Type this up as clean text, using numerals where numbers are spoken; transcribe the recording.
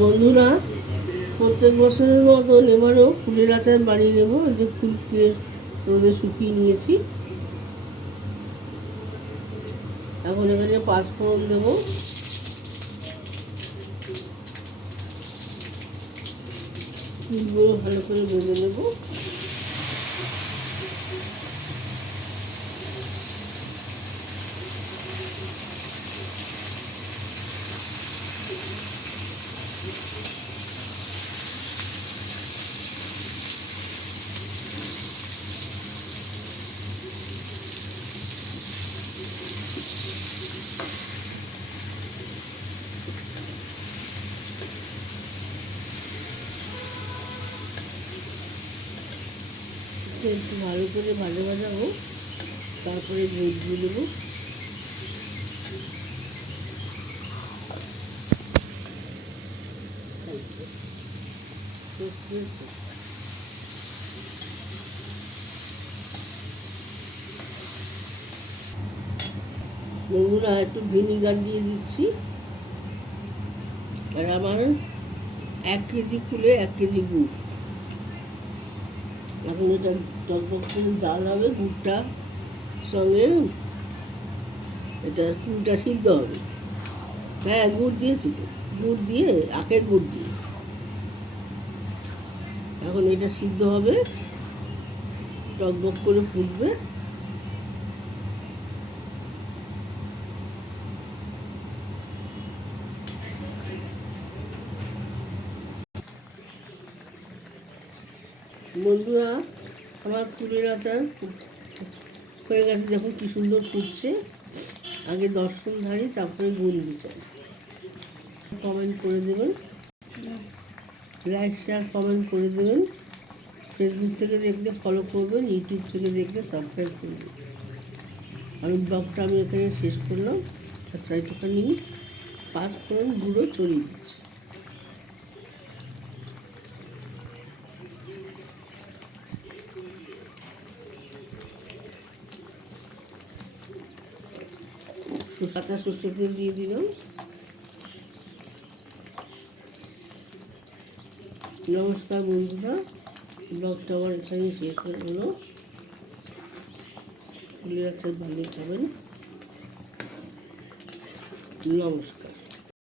বন্ধুরা, প্রত্যেক বছরের মতন এবারও ফুলের আচার বানিয়ে নেব। যে ফুল দিয়ে রোদে শুকিয়ে নিয়েছি। এখন এখানে পাঁচফোড়ন দেবো, ফুলগুলো ভালো করে ভেজে নেবো। একটু ভালো করে ভাজাবো, তারপরে গুড় দিয়ে দেবো। বন্ধুরা, একটু ভিনিগার দিয়ে দিচ্ছি। আর আমার 1 কেজি ফুলে 1 কেজি গুড়। এখন এটা টকবক করে জাল হবে, গুড়টা সঙ্গে এটা ফুলটা সিদ্ধ হবে। হ্যাঁ, গুড় দিয়েছি তো, গুড় দিয়ে, আখের গুড় দিয়ে। এখন এটা সিদ্ধ হবে, টকবক করে ফুটবে। বন্ধুরা, আমার ফুলের আচার হয়ে গেছে, দেখুন কি সুন্দর ফুটছে। আগে দর্শনধারী, তারপরে গুন্ডি চাই। কমেন্ট করে দেবেন, লাইক শেয়ার কমেন্ট করে দেবেন। ফেসবুক থেকে দেখলে ফলো করবেন, ইউটিউব থেকে দেখলে সাবস্ক্রাইব করবেন। আর ব্লগটা আমি এখানে শেষ করলাম। আচ্ছা, একটুখানি পাঁচফোড়ন গুঁড়ো ছড়িয়ে দিচ্ছি। কাঁচা সর্ষের তেল দিয়ে দিলাম। নমস্কার বন্ধুরা, ব্লগটা আমার এখানে শেষ হলো। ফুলের আচার বানিয়ে খাবেন। নমস্কার।